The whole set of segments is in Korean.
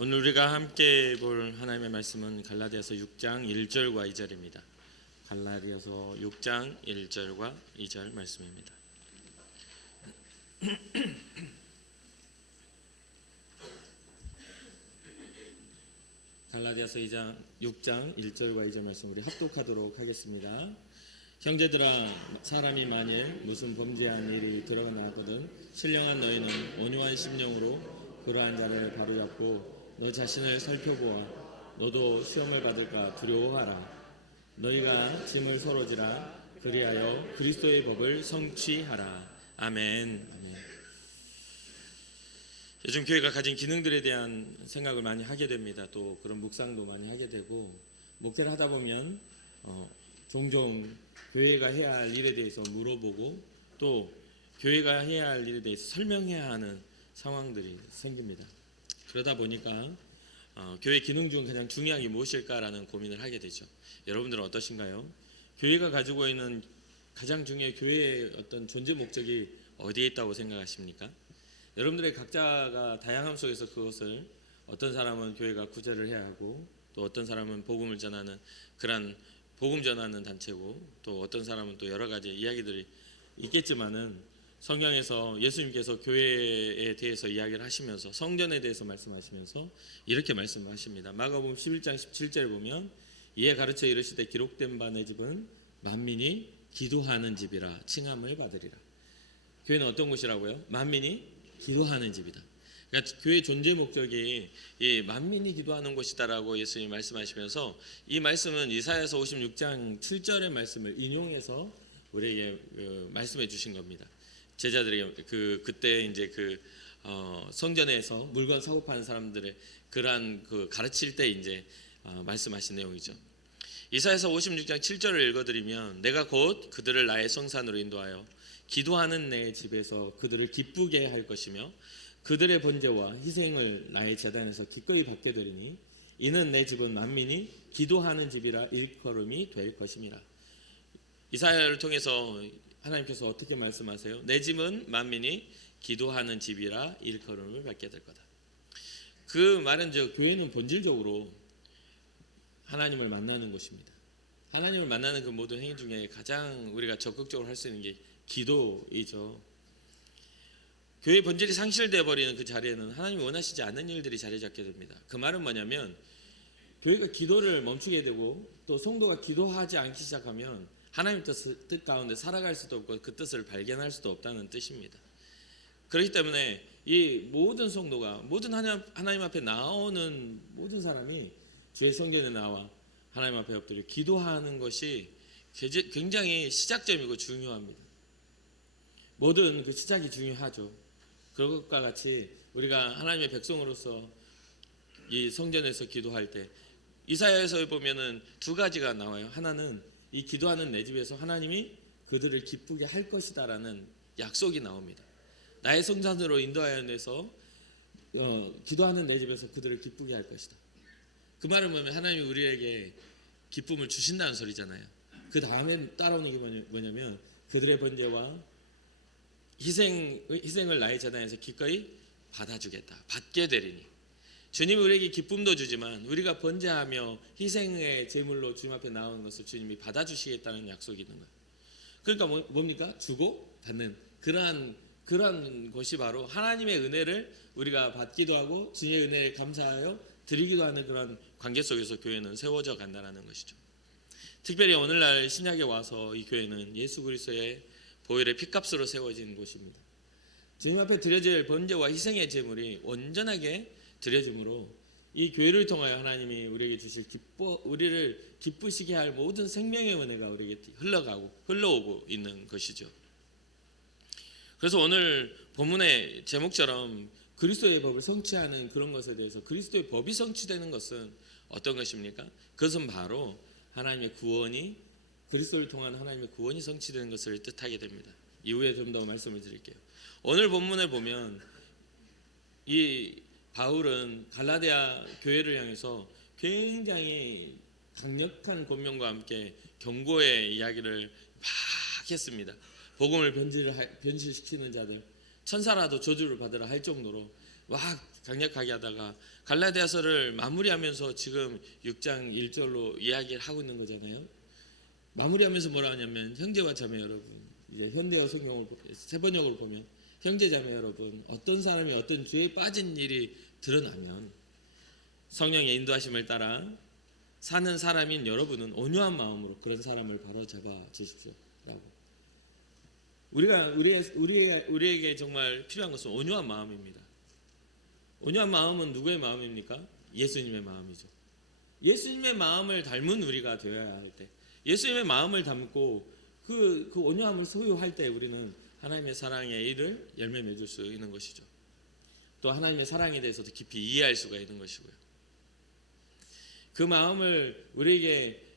오늘 우리가 함께 볼 하나님의 말씀은 갈라디아서 6장 1절과 2절입니다. 갈라디아서 6장 1절과 2절 말씀입니다. 갈라디아서 6장 1절과 2절 말씀 우리 합독하도록 하겠습니다. 형제들아, 사람이 만일 무슨 범죄한 일이 들어가 나왔거든 신령한 너희는 온유한 심령으로 그러한 자를 바로잡고 너 자신을 살펴보아 너도 시험을 받을까 두려워하라. 너희가 짐을 서로 지라. 그리하여 그리스도의 법을 성취하라. 아멘. 요즘 교회가 가진 기능들에 대한 생각을 많이 하게 됩니다. 또 그런 묵상도 많이 하게 되고, 목회를 하다 보면 종종 교회가 해야 할 일에 대해서 물어보고 또 교회가 해야 할 일에 대해서 설명해야 하는 상황들이 생깁니다. 그러다 보니까 교회 기능 중 가장 중요한 게 무엇일까라는 고민을 하게 되죠. 여러분들은 어떠신가요? 교회가 가지고 있는 가장 중요한 교회의 어떤 존재 목적이 어디에 있다고 생각하십니까? 여러분들의 각자가 다양함 속에서 그것을, 어떤 사람은 교회가 구제를 해야 하고, 또 어떤 사람은 복음을 전하는 그런 복음 전하는 단체고, 또 어떤 사람은 또 여러 가지 이야기들이 있겠지만은, 성경에서 예수님께서 교회에 대해서 이야기를 하시면서 성전에 대해서 말씀하시면서 이렇게 말씀하십니다. 마가복음 11장 17절에 보면 이에 가르쳐 이르시되 기록된 바 내 집은 만민이 기도하는 집이라 칭함을 받으리라. 교회는 어떤 곳이라고요? 만민이 기도하는 집이다. 그러니까 교회의 존재 목적이 이 만민이 기도하는 곳이다라고 예수님이 말씀하시면서, 이 말씀은 이사야서 56장 7절의 말씀을 인용해서 우리에게 말씀해 주신 겁니다. 제자들에게 그때 이제 성전에서 물건 사고 파는 사람들의 그러한 가르칠 때 이제 말씀하신 내용이죠. 이사야서 56장 7절을 읽어드리면, 내가 곧 그들을 나의 성산으로 인도하여 기도하는 내 집에서 그들을 기쁘게 할 것이며 그들의 번제와 희생을 나의 제단에서 기꺼이 받게 되리니 이는 내 집은 만민이 기도하는 집이라 일컬음이 될 것임이라. 이사야를 통해서 하나님께서 어떻게 말씀하세요? 내 집은 만민이 기도하는 집이라 일컬음을 받게 될 거다. 그 말은 교회는 본질적으로 하나님을 만나는 곳입니다. 하나님을 만나는 그 모든 행위 중에 가장 우리가 적극적으로 할 수 있는 게 기도이죠. 교회의 본질이 상실되어 버리는 그 자리에는 하나님이 원하시지 않는 일들이 자리 잡게 됩니다. 그 말은 뭐냐면, 교회가 기도를 멈추게 되고 또 성도가 기도하지 않기 시작하면 하나님 뜻 가운데 살아갈 수도 없고 그 뜻을 발견할 수도 없다는 뜻입니다. 그렇기 때문에 이 모든 성도가, 모든 하나님 앞에 나오는 모든 사람이 주의 성전에 나와 하나님 앞에 엎드려 기도하는 것이 굉장히 시작점이고 중요합니다. 모든 그 시작이 중요하죠. 그것과 같이 우리가 하나님의 백성으로서 이 성전에서 기도할 때 이사야에서 보면은 두 가지가 나와요. 하나는 이 기도하는 내 집에서 하나님이 그들을 기쁘게 할 것이다라는 약속이 나옵니다. 나의 성전으로 인도하여 내서 기도하는 내 집에서 그들을 기쁘게 할 것이다. 그 말은 뭐냐면 하나님이 우리에게 기쁨을 주신다는 소리잖아요. 그 다음에 따라오는 게 뭐냐면 그들의 번제와 희생을 나의 제단에서 기꺼이 받아주겠다. 받게 되리니. 주님이 우리에게 기쁨도 주지만 우리가 번제하며 희생의 제물로 주님 앞에 나오는 것을 주님이 받아주시겠다는 약속이 있는 거예요. 그러니까 뭡니까? 주고 받는 그러한 것이 바로 하나님의 은혜를 우리가 받기도 하고 주님의 은혜에 감사하여 드리기도 하는 그런 관계 속에서 교회는 세워져 간다는 것이죠. 특별히 오늘날 신약에 와서 이 교회는 예수 그리스도의 보혈의 피값으로 세워진 곳입니다. 주님 앞에 드려질 번제와 희생의 제물이 온전하게 드려짐으로 이 교회를 통하여 하나님이 우리에게 주실 우리를 기쁘시게 할 모든 생명의 은혜가 우리에게 흘러오고 있는 것이죠. 그래서 오늘 본문의 제목처럼 그리스도의 법을 성취하는 그런 것에 대해서, 그리스도의 법이 성취되는 것은 어떤 것입니까? 그것은 바로 하나님의 구원이, 그리스도를 통한 하나님의 구원이 성취되는 것을 뜻하게 됩니다. 이후에 좀 더 말씀을 드릴게요. 오늘 본문을 보면 이 바울은 갈라디아 교회를 향해서 굉장히 강력한 권면과 함께 경고의 이야기를 막 했습니다. 복음을 변질시키는 자들, 천사라도 저주를 받으라 할 정도로 막 강력하게 하다가 갈라디아서를 마무리하면서 지금 6장 1절로 이야기를 하고 있는 거잖아요. 마무리하면서 뭐라 하냐면 형제와 자매 여러분, 이제 현대어 성경을 세번역으로 보면 형제 자매 여러분, 어떤 사람이 어떤 죄에 빠진 일이 드러나면 성령의 인도하심을 따라 사는 사람인 여러분은 온유한 마음으로 그런 사람을 바로잡아 주십시오라고. 우리에게 정말 필요한 것은 온유한 마음입니다. 온유한 마음은 누구의 마음입니까? 예수님의 마음이죠. 예수님의 마음을 닮은 우리가 되어야 할 때, 예수님의 마음을 담고 그 온유함을 소유할 때 우리는 하나님의 사랑의 일을 열매 맺을 수 있는 것이죠. 또 하나님의 사랑에 대해서도 깊이 이해할 수가 있는 것이고요. 그 마음을 우리에게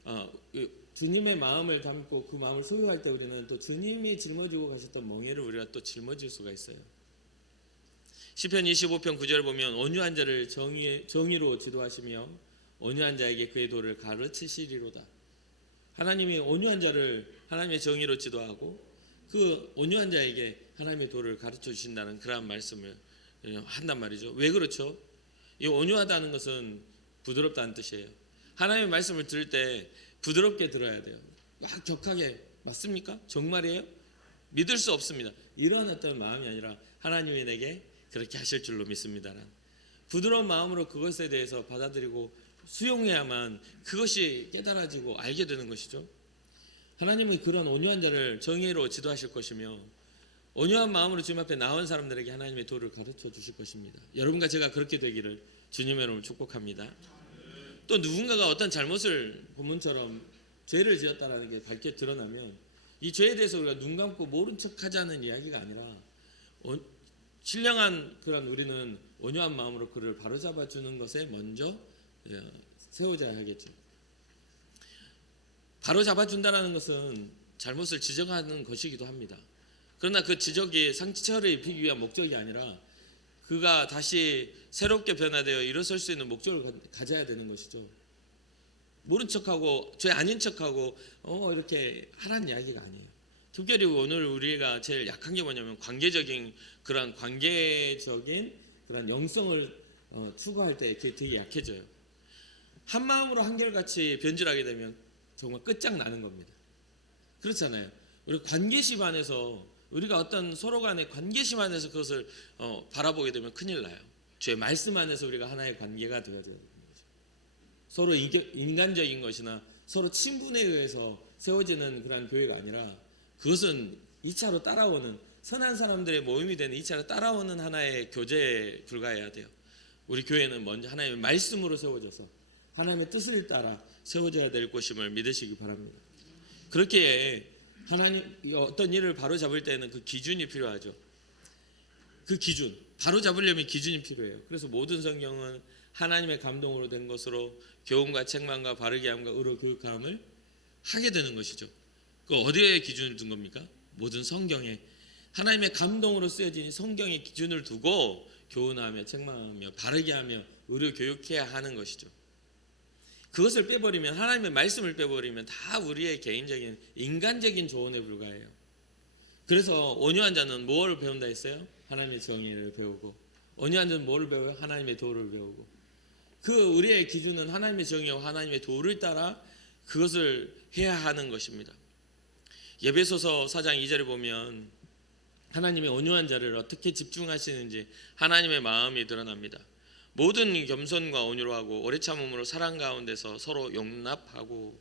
주님의 마음을 담고 그 마음을 소유할 때 우리는 또 주님이 짊어지고 가셨던 멍에를 우리가 또 짊어질 수가 있어요. 시편 25편 9절을 보면 온유한 자를 정의로 지도하시며 온유한 자에게 그의 도를 가르치시리로다. 하나님이 온유한 자를 하나님의 정의로 지도하고 그 온유한 자에게 하나님의 도를 가르쳐 주신다는 그러한 말씀을 한단 말이죠. 왜 그렇죠? 이 온유하다는 것은 부드럽다는 뜻이에요. 하나님의 말씀을 들을 때 부드럽게 들어야 돼요. 막 격하게 맞습니까? 정말이에요? 믿을 수 없습니다. 이러한 어떤 마음이 아니라 하나님이 내게 그렇게 하실 줄로 믿습니다. 부드러운 마음으로 그것에 대해서 받아들이고 수용해야만 그것이 깨달아지고 알게 되는 것이죠. 하나님은 그런 온유한 자를 정의로 지도하실 것이며 온유한 마음으로 주님 앞에 나온 사람들에게 하나님의 도를 가르쳐 주실 것입니다. 여러분과 제가 그렇게 되기를 주님의 이름으로 축복합니다. 또 누군가가 어떤 잘못을 본문처럼 죄를 지었다라는 게 밝게 드러나면 이 죄에 대해서 우리가 눈 감고 모른 척하자는 이야기가 아니라 신령한 그런 우리는 온유한 마음으로 그를 바로잡아 주는 것에 먼저 세워져야 하겠죠. 바로잡아 준다는 것은 잘못을 지적하는 것이기도 합니다. 그러나 그 지적이 상처를 입히기 위한 목적이 아니라 그가 다시 새롭게 변화되어 일어설 수 있는 목적을 가져야 되는 것이죠. 모른 척하고 죄 아닌 척하고 이렇게 하라는 이야기가 아니에요. 특별히 오늘 우리가 제일 약한 게 뭐냐면 관계적인 그런 영성을 추구할 때 되게 약해져요. 한 마음으로 한결같이 변질하게 되면 정말 끝장나는 겁니다. 그렇잖아요. 우리 관계심 안에서 우리가 어떤 서로 간의 관계심 안에서 그것을 바라보게 되면 큰일 나요. 주의 말씀 안에서 우리가 하나의 관계가 되어야 되는 거죠. 서로 인간적인 것이나 서로 친분에 의해서 세워지는 그런 교회가 아니라 그것은 2차로 따라오는 선한 사람들의 모임이 되는 2차로 따라오는 하나의 교제에 불과해야 돼요. 우리 교회는 먼저 하나님의 말씀으로 세워져서 하나님의 뜻을 따라 세워져야 될 것임을 믿으시기 바랍니다. 그렇게 하나님 어떤 일을 바로잡을 때는 그 기준이 필요하죠. 그 기준, 바로잡으려면 기준이 필요해요. 그래서 모든 성경은 하나님의 감동으로 된 것으로 교훈과 책망과 바르게 함과 의로 교육함을 하게 되는 것이죠. 그 어디에 기준을 둔 겁니까? 모든 성경에 하나님의 감동으로 쓰여진 성경의 기준을 두고 교훈하며 책망하며 바르게 하며 의로 교육해야 하는 것이죠. 그것을 빼버리면 하나님의 말씀을 빼버리면 다 우리의 개인적인 인간적인 조언에 불과해요. 그래서 온유한 자는 뭘 배운다 했어요? 하나님의 정의를 배우고 온유한 자는 뭘 배워요? 하나님의 도를 배우고 그 우리의 기준은 하나님의 정의와 하나님의 도를 따라 그것을 해야 하는 것입니다. 에베소서 4장 2절을 보면 하나님의 온유한 자를 어떻게 집중하시는지 하나님의 마음이 드러납니다. 모든 겸손과 온유로 하고 오래 참음으로 사랑 가운데서 서로 용납하고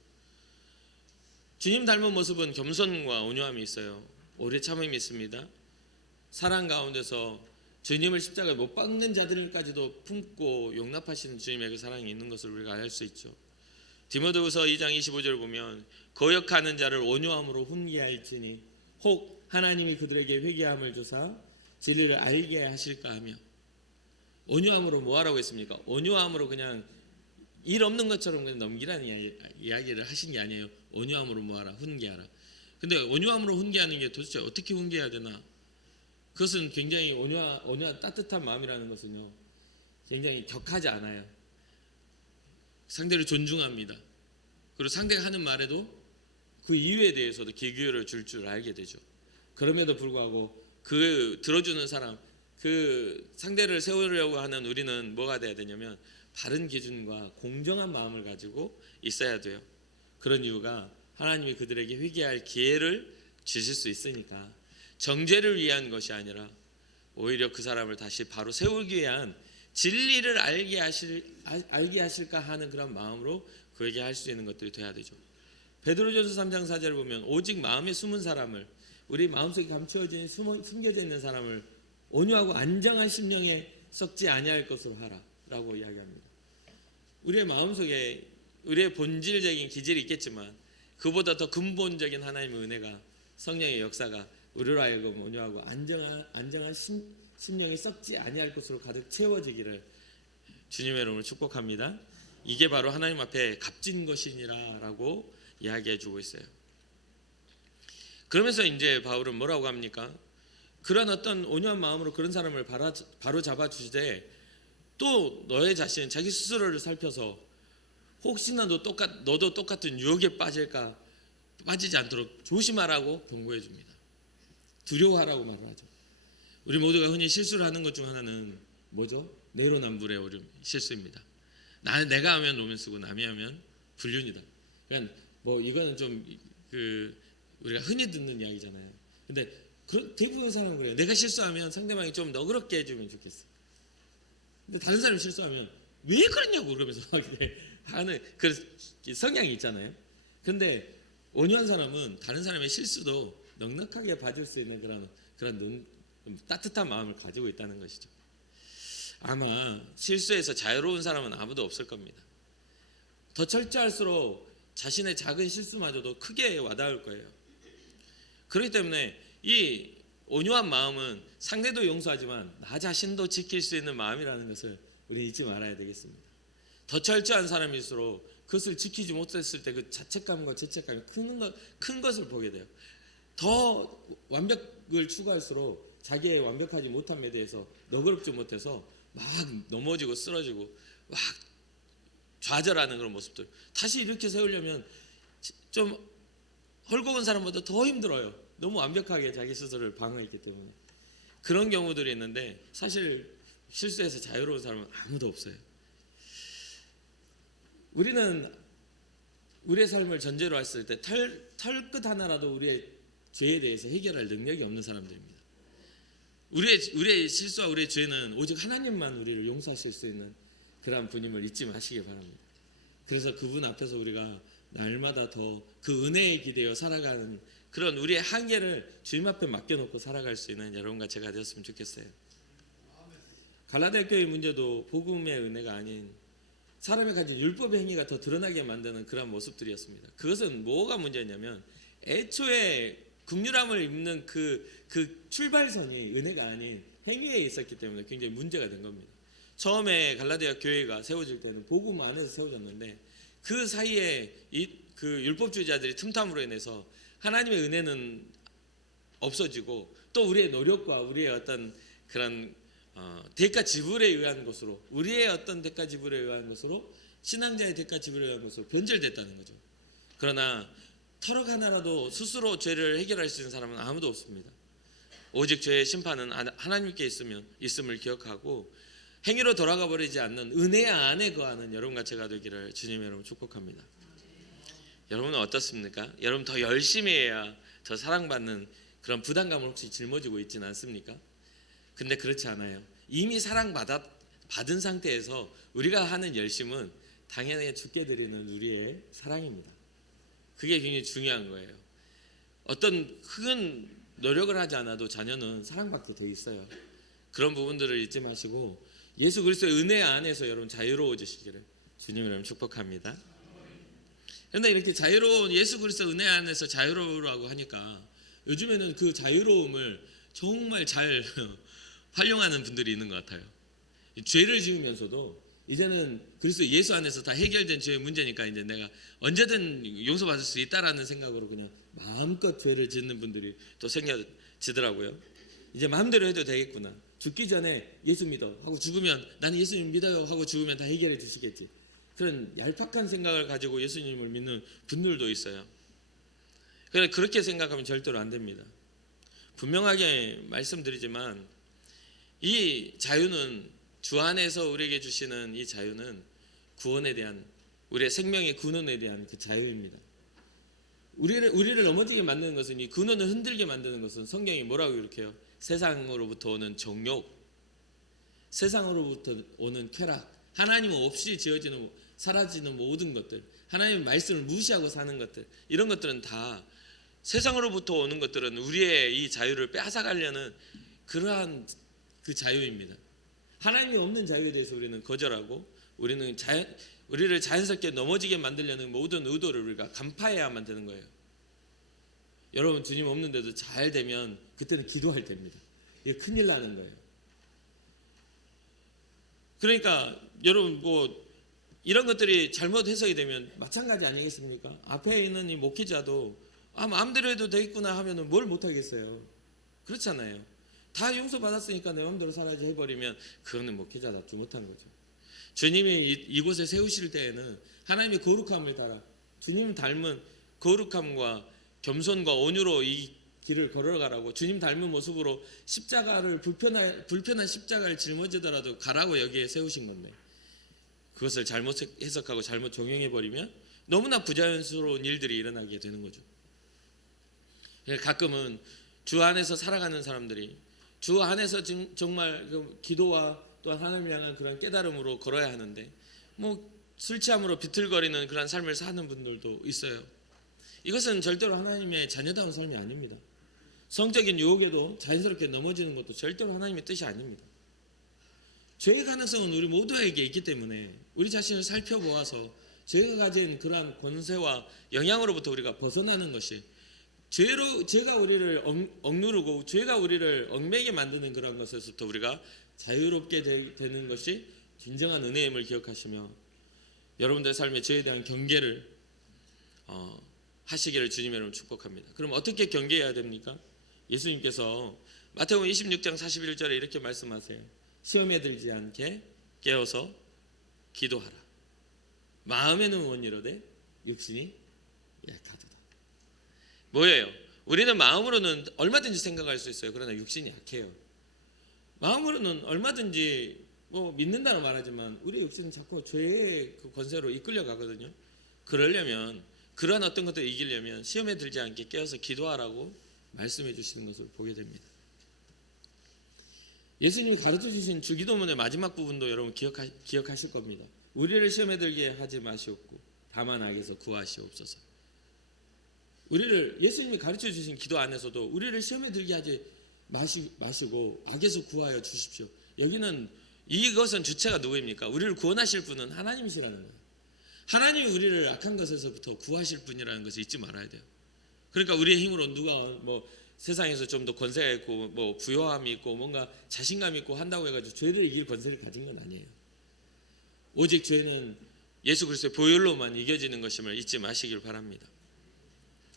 주님 닮은 모습은 겸손과 온유함이 있어요. 오래 참음이 있습니다. 사랑 가운데서 주님을 십자가에 못 박는 자들까지도 품고 용납하시는 주님의 그 사랑이 있는 것을 우리가 알 수 있죠. 디모데후서 2장 25절을 보면 거역하는 자를 온유함으로 훈계할지니 혹 하나님이 그들에게 회개함을 주사 진리를 알게 하실까 하며 온유함으로 뭐 하라고 했습니까? 온유함으로 그냥 일 없는 것처럼 그냥 넘기라는 이야기를 하신 게 아니에요. 온유함으로 뭐 하라? 훈계하라. 근데 온유함으로 훈계하는 게 도대체 어떻게 훈계해야 되나? 그것은 굉장히 온유한 따뜻한 마음이라는 것은요. 굉장히 격하지 않아요. 상대를 존중합니다. 그리고 상대가 하는 말에도 그 이유에 대해서도 귀 기울여 줄 알게 되죠. 그럼에도 불구하고 그 들어주는 사람 그 상대를 세우려고 하는 우리는 뭐가 돼야 되냐면 바른 기준과 공정한 마음을 가지고 있어야 돼요. 그런 이유가 하나님이 그들에게 회개할 기회를 주실 수 있으니까, 정죄를 위한 것이 아니라 오히려 그 사람을 다시 바로 세우기 위한 진리를 알게 하실까 하는 그런 마음으로 그에게 할 수 있는 것들이 돼야 되죠. 베드로전서 3장 4절을 보면 오직 마음에 숨은 사람을, 우리 마음속에 감추어진 숨겨져 있는 사람을 온유하고 안정한 심령에 썩지 아니할 것으로 하라라고 이야기합니다. 우리의 마음속에 우리의 본질적인 기질이 있겠지만 그보다 더 근본적인 하나님의 은혜가, 성령의 역사가 우리로 하여금 온유하고 안정한 심령이 썩지 아니할 것으로 가득 채워지기를 주님의 이름으로 축복합니다. 이게 바로 하나님 앞에 값진 것이니라라고 이야기해 주고 있어요. 그러면서 이제 바울은 뭐라고 합니까? 그런 어떤 온유한 마음으로 그런 사람을 바로 잡아주시되 또 너의 자신, 자기 스스로를 살펴서 혹시나 너도 똑같은 유혹에 빠지지 않도록 조심하라고 경고해 줍니다. 두려워하라고 말을 하죠. 우리 모두가 흔히 실수를 하는 것 중 하나는 뭐죠? 내로남불의 어려움, 실수입니다. 내가 하면 로맨스고 남이 하면 불륜이다. 그러니까 뭐 이거는 좀 우리가 흔히 듣는 이야기잖아요. 근데 대부분의 사람은 그래요. 내가 실수하면 상대방이 좀 너그럽게 해주면 좋겠어. 근데 다른 사람이 실수하면 왜 그러냐고 그러면서 하는 그 성향이 있잖아요. 근데 온유한 사람은 다른 사람의 실수도 넉넉하게 봐줄 수 있는 그런 따뜻한 마음을 가지고 있다는 것이죠. 아마 실수에서 자유로운 사람은 아무도 없을 겁니다. 더 철저할수록 자신의 작은 실수마저도 크게 와닿을 거예요. 그렇기 때문에 이 온유한 마음은 상대도 용서하지만 나 자신도 지킬 수 있는 마음이라는 것을 우리 잊지 말아야 되겠습니다. 더 철저한 사람일수록 그것을 지키지 못했을 때 그 자책감과 죄책감이 큰 것을 보게 돼요. 더 완벽을 추구할수록 자기의 완벽하지 못함에 대해서 너그럽지 못해서 막 넘어지고 쓰러지고 막 좌절하는 그런 모습들, 다시 이렇게 세우려면 좀 헐거운 사람보다 더 힘들어요. 너무 완벽하게 자기 스스로를 방어했기 때문에. 그런 경우들이 있는데 사실 실수해서 자유로운 사람은 아무도 없어요. 우리는 우리의 삶을 전제로 했을 때 털끝 하나라도 우리의 죄에 대해서 해결할 능력이 없는 사람들입니다. 우리의 실수와 우리의 죄는 오직 하나님만 우리를 용서하실 수 있는 그러한 분임을 잊지 마시기 바랍니다. 그래서 그분 앞에서 우리가 날마다 더 그 은혜에 기대어 살아가는 그런 우리의 한계를 주님 앞에 맡겨놓고 살아갈 수 있는 여러분과 제가 되었으면 좋겠어요. 갈라디아 교회의 문제도 복음의 은혜가 아닌 사람이 가진 율법의 행위가 더 드러나게 만드는 그런 모습들이었습니다. 그것은 뭐가 문제냐면 애초에 긍휼함을 입는 그 출발선이 은혜가 아닌 행위에 있었기 때문에 굉장히 문제가 된 겁니다. 처음에 갈라디아 교회가 세워질 때는 복음 안에서 세워졌는데 그 사이에 그 율법주의자들이 틈탐으로 인해서 하나님의 은혜는 없어지고 또 우리의 노력과 우리의 어떤 그런 대가 지불에 의한 것으로, 우리의 어떤 대가 지불에 의한 것으로, 신앙자의 대가 지불에 의한 것으로 변질됐다는 거죠. 그러나 털억 하나라도 스스로 죄를 해결할 수 있는 사람은 아무도 없습니다. 오직 죄의 심판은 하나님께 있음을 기억하고 행위로 돌아가 버리지 않는 은혜 안에 거하는 여러분과 제가 되기를 주님의 이름으로 축복합니다. 여러분은 어떻습니까? 여러분 더 열심히 해야 더 사랑받는 그런 부담감을 혹시 짊어지고 있지는 않습니까? 근데 그렇지 않아요. 이미 사랑받은 상태에서 우리가 하는 열심은 당연히 주께 드리는 우리의 사랑입니다. 그게 굉장히 중요한 거예요. 어떤 큰 노력을 하지 않아도 자녀는 사랑받게 돼 있어요. 그런 부분들을 잊지 마시고 예수 그리스도의 은혜 안에서 여러분 자유로워지시기를 주님을 축복합니다. 그런데 이렇게 자유로운 예수 그리스도 은혜 안에서 자유로우라고 하니까 요즘에는 그 자유로움을 정말 잘 활용하는 분들이 있는 것 같아요. 죄를 지으면서도 이제는 그리스도 예수 안에서 다 해결된 죄의 문제니까 이제 내가 언제든 용서받을 수 있다라는 생각으로 그냥 마음껏 죄를 짓는 분들이 또 생겨지더라고요. 이제 마음대로 해도 되겠구나. 죽기 전에 예수 믿어 하고 죽으면 나는 예수님 믿어요 하고 죽으면 다 해결해 주시겠지. 그런 얄팍한 생각을 가지고 예수님을 믿는 분들도 있어요. 그러나 그렇게 생각하면 절대로 안 됩니다. 분명하게 말씀드리지만 이 자유는 주 안에서 우리에게 주시는 이 자유는 구원에 대한 우리의 생명의 근원에 대한 그 자유입니다. 우리를 넘어지게 만드는 것은 이 근원을 흔들게 만드는 것은 성경이 뭐라고 이렇게요? 세상으로부터 오는 정욕, 세상으로부터 오는 쾌락, 하나님 없이 지어지는 사라지는 모든 것들, 하나님의 말씀을 무시하고 사는 것들, 이런 것들은 다 세상으로부터 오는 것들은 우리의 이 자유를 빼앗아가려는 그러한 그 자유입니다. 하나님이 없는 자유에 대해서 우리는 거절하고 우리를 자연스럽게 넘어지게 만들려는 모든 의도를 우리가 간파해야만 되는 거예요. 여러분 주님 없는데도 잘 되면 그때는 기도할 때입니다. 이게 큰일 나는 거예요. 그러니까 여러분 이런 것들이 잘못 해석이 되면 마찬가지 아니겠습니까? 앞에 있는 이 목회자도 마음대로 해도 되겠구나 하면은 뭘 못하겠어요. 그렇잖아요. 다 용서받았으니까 내 마음대로 살아야지 해버리면 그거는 목회자답지 못한 거죠. 주님이 이곳에 세우실 때에는 하나님의 거룩함을 따라 주님 닮은 거룩함과 겸손과 온유로 이 길을 걸어가라고, 주님 닮은 모습으로 십자가를 불편한 십자가를 짊어지더라도 가라고 여기에 세우신 건데, 그것을 잘못 해석하고 잘못 적용해버리면 너무나 부자연스러운 일들이 일어나게 되는 거죠. 가끔은 주 안에서 살아가는 사람들이 주 안에서 정말 기도와 또 하나님을 향한 그런 깨달음으로 걸어야 하는데 술 취함으로 비틀거리는 그런 삶을 사는 분들도 있어요. 이것은 절대로 하나님의 자녀다운 삶이 아닙니다. 성적인 유혹에도 자연스럽게 넘어지는 것도 절대로 하나님의 뜻이 아닙니다. 죄의 가능성은 우리 모두에게 있기 때문에 우리 자신을 살펴보아서 죄가 가진 그러한 권세와 영향으로부터 우리가 벗어나는 것이, 죄가 우리를 억누르고 죄가 우리를 얽매게 만드는 그런 것에서부터 우리가 자유롭게 되는 것이 진정한 은혜임을 기억하시며 여러분들의 삶의 죄에 대한 경계를 하시기를 주님의 이름으로 축복합니다. 그럼 어떻게 경계해야 됩니까? 예수님께서 마태복음 26장 41절에 이렇게 말씀하세요. 시험에 들지 않게 깨어서 기도하라. 마음에는 원이로되 육신이 약하도다. 뭐예요? 우리는 마음으로는 얼마든지 생각할 수 있어요. 그러나 육신이 약해요. 마음으로는 얼마든지 믿는다고 말하지만 우리 육신은 자꾸 죄의 그 권세로 이끌려 가거든요. 그러려면 그런 어떤 것들을 이기려면 시험에 들지 않게 깨어서 기도하라고 말씀해 주시는 것을 보게 됩니다. 예수님이 가르쳐 주신 주기도문의 마지막 부분도 여러분 기억하실 겁니다. 우리를 시험에 들게 하지 마시옵고 다만 악에서 구하시옵소서. 예수님이 가르쳐 주신 기도 안에서도 우리를 시험에 들게 하지 마시고 악에서 구하여 주십시오. 여기는 이것은 주체가 누구입니까? 우리를 구원하실 분은 하나님이시라는 거예요. 하나님이 우리를 악한 것에서부터 구하실 분이라는 것을 잊지 말아야 돼요. 그러니까 우리의 힘으로 누가 세상에서 좀 더 권세가 있고 부요함이 있고 뭔가 자신감 있고 한다고 해가지고 죄를 이길 권세를 가진 건 아니에요. 오직 죄는 예수 그리스도의 보혈로만 이겨지는 것임을 잊지 마시길 바랍니다.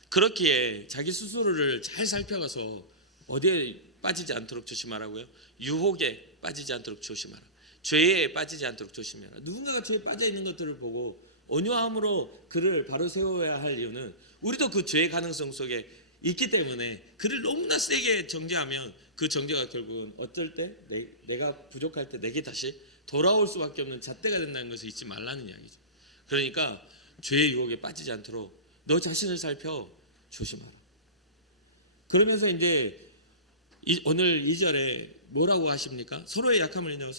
그렇기에 자기 스스로를 잘 살펴가서 어디에 빠지지 않도록 조심하라고요? 유혹에 빠지지 않도록 조심하라. 죄에 빠지지 않도록 조심하라. 누군가가 죄에 빠져 있는 것들을 보고 온유함으로 그를 바로 세워야 할 이유는 우리도 그 죄의 가능성 속에 있기 때문에 그를 너무나 세게 정죄하면 그 정죄가 결국은 어쩔 때 내가 부족할 때 내게 다시 돌아올 수밖에 없는 잣대가 된다는 것을 잊지 말라는 이야기죠. 그러니까 죄의 유혹에 빠지지 않도록 너 자신을 살펴 조심하라. 그러면서 이제 오늘 2절에 뭐라고 하십니까? 서로의 약함을 인정하고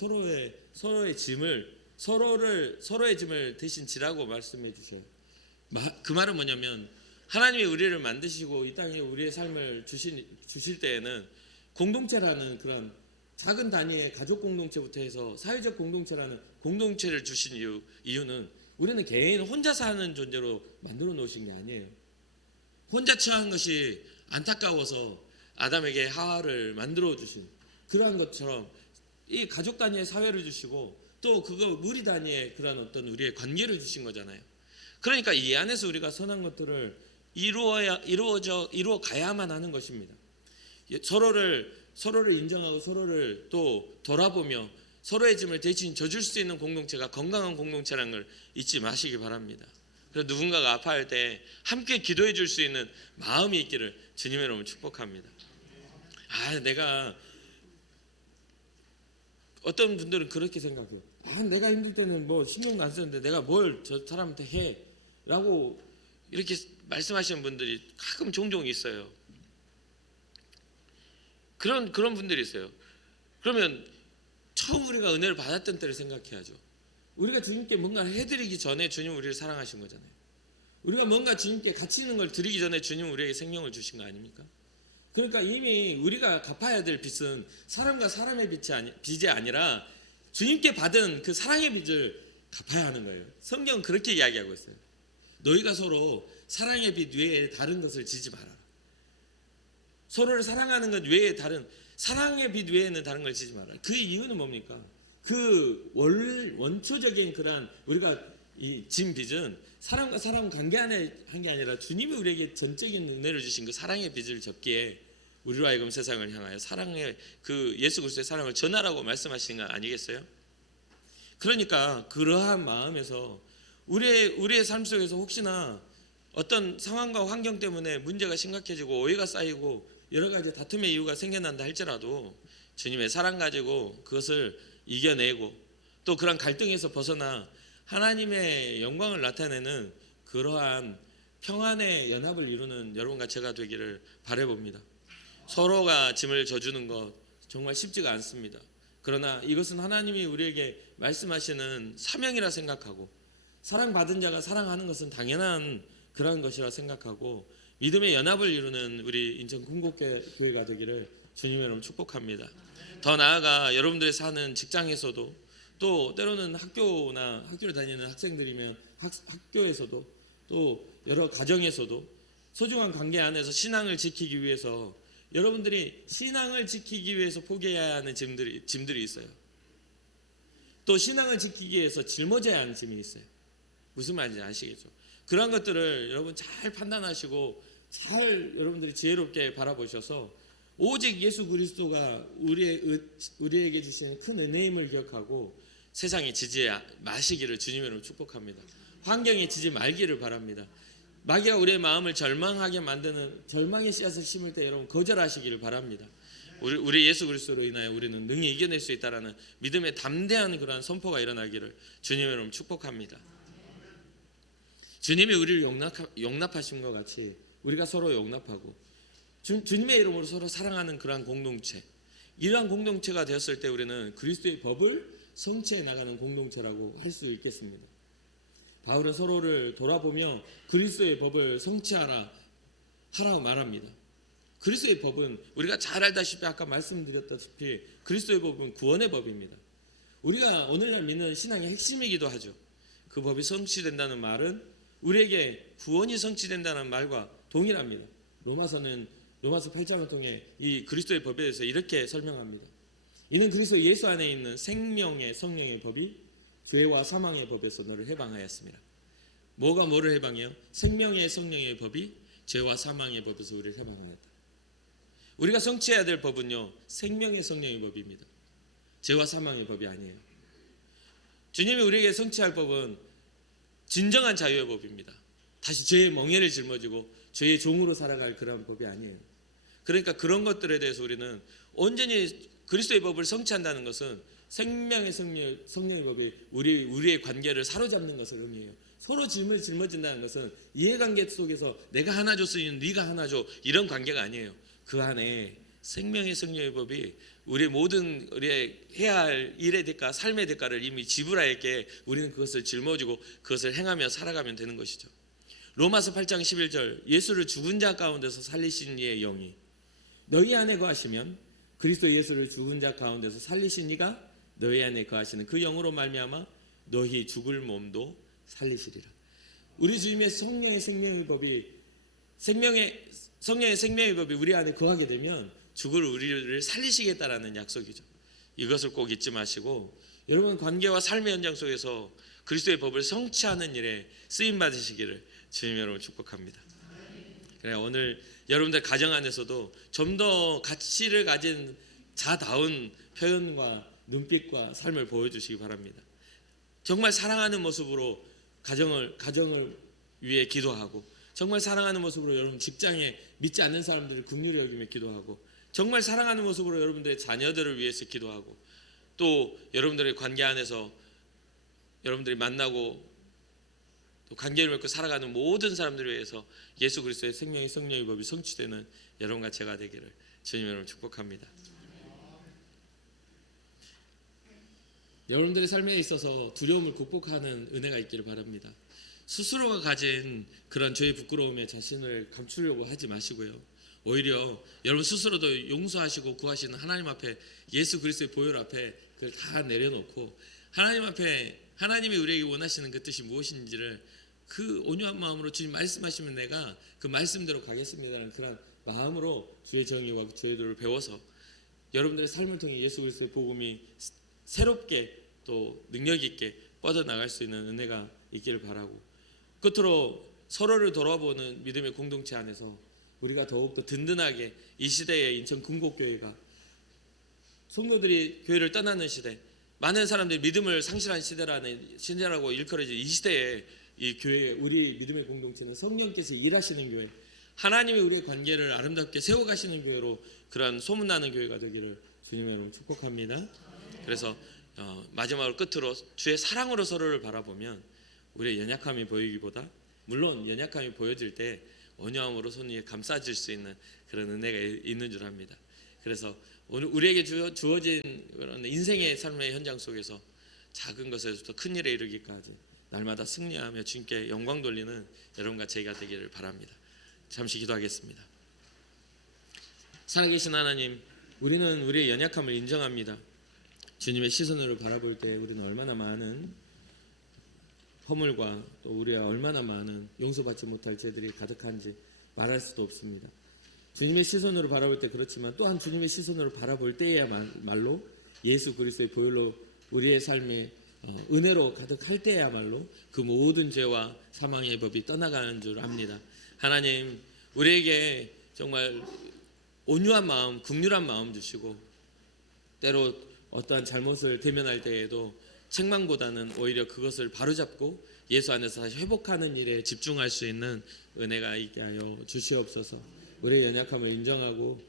서로의 짐을 대신 지라고 말씀해 주셔요. 그 말은 뭐냐면 하나님이 우리를 만드시고 이 땅에 우리의 삶을 주실 때에는 공동체라는 그런 작은 단위의 가족 공동체부터 해서 사회적 공동체라는 공동체를 주신 이유는 우리는 개인 혼자 사는 존재로 만들어 놓으신 게 아니에요. 혼자 처한 것이 안타까워서 아담에게 하와를 만들어 주신 그러한 것처럼 이 가족 단위의 사회를 주시고 또 그거 무리 단위의 그런 어떤 우리의 관계를 주신 거잖아요. 그러니까 이 안에서 우리가 선한 것들을 이루어 가야만 하는 것입니다. 서로를 인정하고 서로를 또 돌아보며 서로의 짐을 대신 져줄 수 있는 공동체가 건강한 공동체라는 걸 잊지 마시기 바랍니다. 그래서 누군가가 아파할 때 함께 기도해 줄 수 있는 마음이 있기를 주님의 이름으로 축복합니다. 내가 어떤 분들은 그렇게 생각해요. 내가 힘들 때는 뭐 신경도 안 쓰는데 내가 뭘 저 사람한테 해? 라고 이렇게 말씀하시는 분들이 가끔 종종 있어요. 그런 분들이 있어요. 그러면 처음 우리가 은혜를 받았던 때를 생각해야죠. 우리가 주님께 뭔가를 해드리기 전에 주님 우리를 사랑하신 거잖아요. 우리가 뭔가 주님께 가치 있는 걸 드리기 전에 주님 우리에게 생명을 주신 거 아닙니까? 그러니까 이미 우리가 갚아야 될 빚은 사람과 사람의 빚이 아니라 주님께 받은 그 사랑의 빚을 갚아야 하는 거예요. 성경은 그렇게 이야기하고 있어요. 너희가 서로 사랑의 빚 외에 다른 것을 지지 마라. 서로를 사랑하는 것 외에 다른 사랑의 빚 외에는 다른 걸 지지 마라. 그 이유는 뭡니까? 그 원초적인 그런 우리가 이 진 빚은 사람과 사람 관계 안에 한 게 아니라 주님이 우리에게 전적인 은혜를 주신 그 사랑의 빚을 졌기에 우리로 하여금 세상을 향하여 사랑의 그 예수 그리스도의 사랑을 전하라고 말씀하시는 거 아니겠어요? 그러니까 그러한 마음에서 우리의 삶 속에서 혹시나 어떤 상황과 환경 때문에 문제가 심각해지고 오해가 쌓이고 여러 가지 다툼의 이유가 생겨난다 할지라도 주님의 사랑 가지고 그것을 이겨내고 또 그런 갈등에서 벗어나 하나님의 영광을 나타내는 그러한 평안의 연합을 이루는 여러분과 제가 되기를 바라봅니다. 서로가 짐을 져주는 것 정말 쉽지가 않습니다. 그러나 이것은 하나님이 우리에게 말씀하시는 사명이라 생각하고 사랑받은 자가 사랑하는 것은 당연한 그런 것이라 생각하고 믿음의 연합을 이루는 우리 인천 궁곡교회가 되기를 주님의 이름으로 축복합니다. 더 나아가 여러분들이 사는 직장에서도 또 때로는 학교를 다니는 학생들이면 학교에서도 또 여러 가정에서도 소중한 관계 안에서 신앙을 지키기 위해서 여러분들이 신앙을 지키기 위해서 포기해야 하는 짐들이 있어요. 또 신앙을 지키기 위해서 짊어져야 하는 짐이 있어요. 무슨 말인지 아시겠죠? 그런 것들을 여러분 잘 판단하시고 잘 여러분들이 지혜롭게 바라보셔서 오직 예수 그리스도가 우리에게 주시는 큰 은혜임을 기억하고 세상에 지지 마시기를 주님으로 축복합니다. 환경에 지지 말기를 바랍니다. 마귀가 우리의 마음을 절망하게 만드는 절망의 씨앗을 심을 때 여러분 거절하시기를 바랍니다. 우리 예수 그리스도로 인하여 우리는 능히 이겨낼 수 있다라는 믿음의 담대한 그러한 선포가 일어나기를 주님의 이름으로 축복합니다. 주님이 우리를 용납하신 것 같이 우리가 서로 용납하고 주님의 이름으로 서로 사랑하는 그러한 공동체, 이러한 공동체가 되었을 때 우리는 그리스도의 법을 성취해 나가는 공동체라고 할 수 있겠습니다. 바울은 서로를 돌아보며 그리스도의 법을 성취하라고 말합니다. 그리스도의 법은 우리가 잘 알다시피 아까 말씀드렸다시피 그리스도의 법은 구원의 법입니다. 우리가 오늘날 믿는 신앙의 핵심이기도 하죠. 그 법이 성취된다는 말은 우리에게 구원이 성취된다는 말과 동일합니다. 로마서 8장을 통해 이 그리스도의 법에 대해서 이렇게 설명합니다. 이는 그리스도 예수 안에 있는 생명의 성령의 법이 죄와 사망의 법에서 너를 해방하였습니다. 뭐가 뭐를 해방해요? 생명의 성령의 법이 죄와 사망의 법에서 우리를 해방하였다. 우리가 성취해야 될 법은요, 생명의 성령의 법입니다. 죄와 사망의 법이 아니에요. 주님이 우리에게 성취할 법은 진정한 자유의 법입니다. 다시 죄의 멍에를 짊어지고 죄의 종으로 살아갈 그런 법이 아니에요. 그러니까 그런 것들에 대해서 우리는 온전히 그리스도의 법을 성취한다는 것은 생명의 성령의 법이 우리의 관계를 사로잡는 것을 의미해요. 서로 짐을 짊어진다는 것은 이해관계 속에서 내가 하나 줬으니 네가 하나 줘, 이런 관계가 아니에요. 그 안에 생명의 성령의 법이 우리의 모든 우리의 해야 할 일의 대가, 삶의 대가를 이미 지불하였기에 우리는 그것을 짊어지고 그것을 행하며 살아가면 되는 것이죠. 로마서 8장 11절, 예수를 죽은 자 가운데서 살리신 이의 영이 너희 안에 거하시면 그리스도 예수를 죽은 자 가운데서 살리신 이가 너희 안에 거하시는 그 영으로 말미암아 너희 죽을 몸도 살리시리라. 우리 주님의 성령의 생명의 법이 성령의 생명의 법이 우리 안에 거하게 되면 죽을 우리를 살리시겠다라는 약속이죠. 이것을 꼭 잊지 마시고 여러분 관계와 삶의 현장 속에서 그리스도의 법을 성취하는 일에 쓰임 받으시기를 주님 여러분 축복합니다. 그래 오늘 여러분들 가정 안에서도 좀 더 가치를 가진 자다운 표현과 눈빛과 삶을 보여주시기 바랍니다. 정말 사랑하는 모습으로 가정을 위해 기도하고 정말 사랑하는 모습으로 여러분 직장에 믿지 않는 사람들을 긍휼히 여기며 기도하고 정말 사랑하는 모습으로 여러분들의 자녀들을 위해서 기도하고 또 여러분들의 관계 안에서 여러분들이 만나고 또 관계를 맺고 살아가는 모든 사람들을 위해서 예수 그리스도의 생명의 성령의 법이 성취되는 여러분과 제가 되기를 주님 여러분 축복합니다. 여러분들의 삶에 있어서 두려움을 극복하는 은혜가 있기를 바랍니다. 스스로가 가진 그런 죄의 부끄러움에 자신을 감추려고 하지 마시고요. 오히려 여러분 스스로도 용서하시고 구하시는 하나님 앞에 예수 그리스도의 보혈 앞에 그걸 다 내려놓고 하나님 앞에 하나님이 우리에게 원하시는 그 뜻이 무엇인지를 그 온유한 마음으로 주님 말씀하시면 내가 그 말씀대로 가겠습니다라는 그런 마음으로 주의 정의와 주의 도를 배워서 여러분들의 삶을 통해 예수 그리스도의 복음이 새롭게 또 능력 있게 뻗어나갈 수 있는 은혜가 있기를 바라고 끝으로 서로를 돌아보는 믿음의 공동체 안에서 우리가 더욱더 든든하게 이 시대의 인천 금곡교회가 성도들이 교회를 떠나는 시대 많은 사람들이 믿음을 상실한 시대라고 일컬어진 이 시대에 이 교회 우리 믿음의 공동체는 성령께서 일하시는 교회 하나님이 우리의 관계를 아름답게 세워가시는 교회로 그런 소문나는 교회가 되기를 주님의 이름으로 축복합니다. 그래서 마지막으로 끝으로 주의 사랑으로 서로를 바라보면 우리의 연약함이 보이기보다 물론 연약함이 보여질 때 온유함으로 손 위에 감싸질 수 있는 그런 은혜가 있는 줄 압니다. 그래서 오늘 우리에게 주어진 그런 인생의 삶의 현장 속에서 작은 것에서부터 큰 일에 이르기까지 날마다 승리하며 주님께 영광 돌리는 여러분과 제가 되기를 바랍니다. 잠시 기도하겠습니다. 살아계신 하나님, 우리는 우리의 연약함을 인정합니다. 주님의 시선으로 바라볼 때 우리는 얼마나 많은 허물과 또 우리가 얼마나 많은 용서받지 못할 죄들이 가득한지 말할 수도 없습니다. 주님의 시선으로 바라볼 때 그렇지만 또한 주님의 시선으로 바라볼 때야말로 예수 그리스도의 보혈로 우리의 삶이 은혜로 가득할 때야말로 그 모든 죄와 사망의 법이 떠나가는 줄 압니다. 하나님, 우리에게 정말 온유한 마음, 긍휼한 마음 주시고 때로 어떠한 잘못을 대면할 때에도 책망보다는 오히려 그것을 바로잡고 예수 안에서 다시 회복하는 일에 집중할 수 있는 은혜가 있게 하여 주시옵소서. 우리의 연약함을 인정하고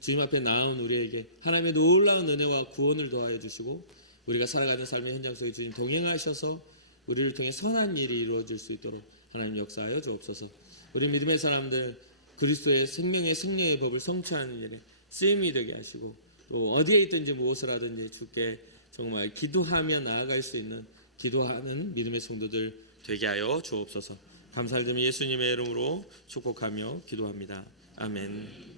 주님 앞에 나아온 우리에게 하나님의 놀라운 은혜와 구원을 더하여 주시고 우리가 살아가는 삶의 현장 속에 주님 동행하셔서 우리를 통해 선한 일이 이루어질 수 있도록 하나님 역사하여 주옵소서. 우리 믿음의 사람들 그리스도의 생명의 승리의 법을 성취하는 일에 쓰임이 되게 하시고 또 어디에 있든지 무엇을 하든지 주께 정말 기도하며 나아갈 수 있는 기도하는 믿음의 성도들 되게 하여 주옵소서. 감사드리며 예수님의 이름으로 축복하며 기도합니다. 아멘.